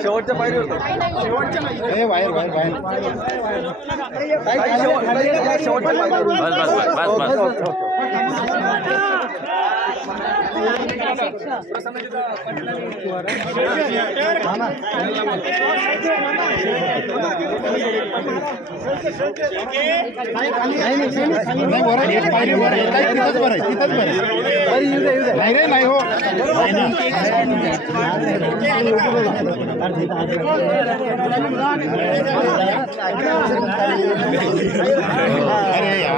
शेवटच्या पायरी बाहेर शेवटच्या पायरीवर नाही एक पायरी वर आहे. तिथंच बरं आहे तिथंच बरं आहे. नाही रे नाही हो नाही, अरे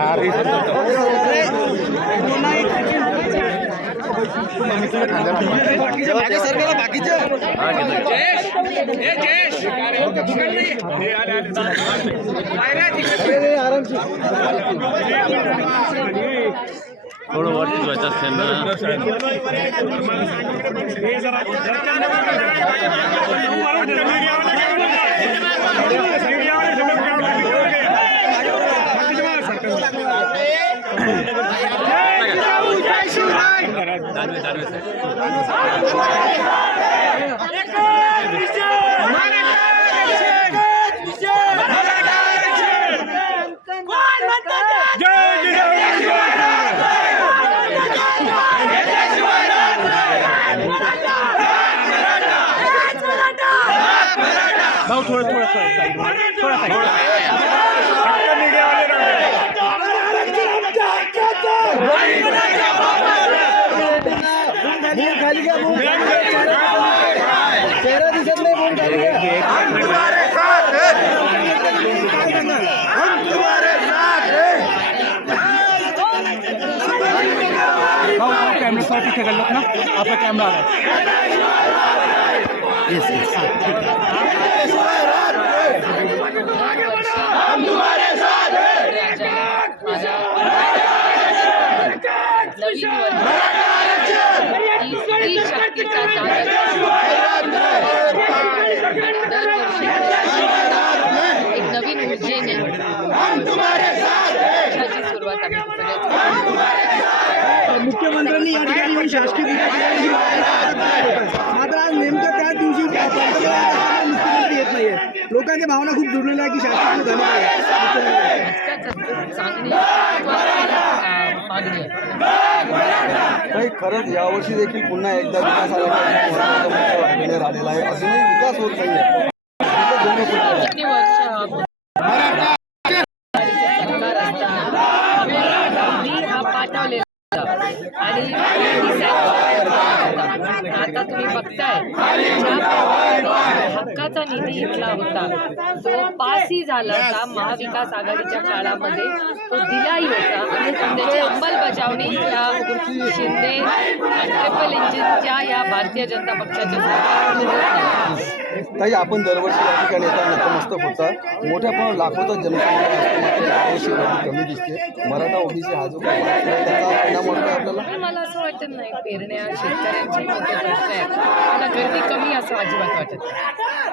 थोडं वरती व्हायचं असते ना भाऊ थोडं थोडं थोडं थोडा दानवे दानवे साहेब नवीन वर्ष स्त्री शक्तीचा दरवर्षी मुख्यमंत्र्यांनी या ठिकाणी मी शासकीय विद्यापीठाची मात्र आज नेमकं त्या दिवशी पंतप्रधान मुख्यमंत्री येत नाहीये. लोकांच्या भावना खूप जुडलेल्या आहे की शासकीय झालं पाहिजे काही खरंच यावर्षी देखील पुन्हा एकदा विकास आघाडीचा आलेला आहे. अजूनही विकास होत नाही तर हक्काचा निधी इथला होता तो पासही झाला होता महाविकास आघाडीच्या काळामध्ये तो दिलाही होता. आणि त्याची अंमलबजावणी या शिंदे ट्रिपल इंजिनच्या या भारतीय जनता पक्षाच्या. ताई आपण दरवर्षी या ठिकाणी येताना नतमस्तक होता मोठ्या प्रमाणात लाखोचा जनसंख्या कमी दिसते. मराठा ओबीसी हा जो काही परिणाम वाटतोय आपल्याला? मला असं वाटत नाही. पेरण्या शेतकऱ्यांचे मोठे प्रश्न आहेत. मला गर्दी कमी असं अजिबात वाटत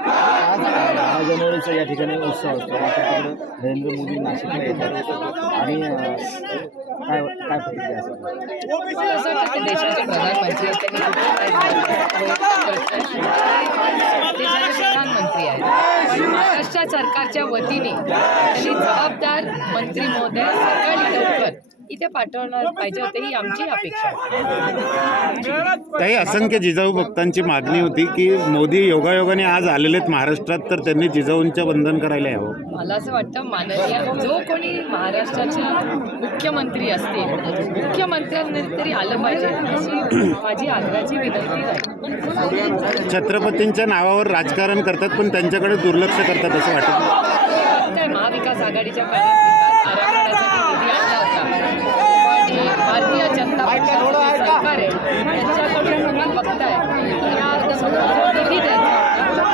आज दहा जानेवारीचा या ठिकाणी उत्सव असतो. नरेंद्र मोदी नाशिकला येतात. आणि काय काय प्रतिक्रिया असेल देशाचे प्रधानमंत्री देशाचे प्रधानमंत्री आहेत महाराष्ट्र सरकारच्या वतीने त्यांनी जबाबदार मंत्री महोदय सकाळी लवकर इथे पाठवणार पाहिजे होते ही आमची अपेक्षा. आहे ताई असंख्य जिजाऊ भक्तांची मागणी होती की मोदी योगायोगाने आज आलेले आहेत महाराष्ट्रात तर त्यांनी जिजाऊंच्या वंदन करायला यावं. मला असं वाटतं माननीय जो कोणी महाराष्ट्राचे मुख्यमंत्री असतील मुख्यमंत्र्यांनी तरी आलं पाहिजे. अशी माझी आग्रहाची विनंती आहे. छत्रपतींच्या नावावर राजकारण करतात पण त्यांच्याकडे दुर्लक्ष करतात असं वाटतं. महाविकास आघाडीच्या काळात विकास आराखड्यासाठी निधी आणला होता पण भारतीय जनता पक्षाचं जे सरकार आहे त्यांच्याकडे तुम्ही बघताय की या दशकात निधी द्यायचा होता.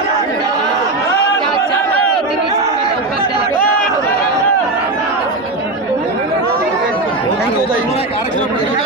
त्या ज्या पद्धतीने जितकं लवकर त्याला थँक्यू ताई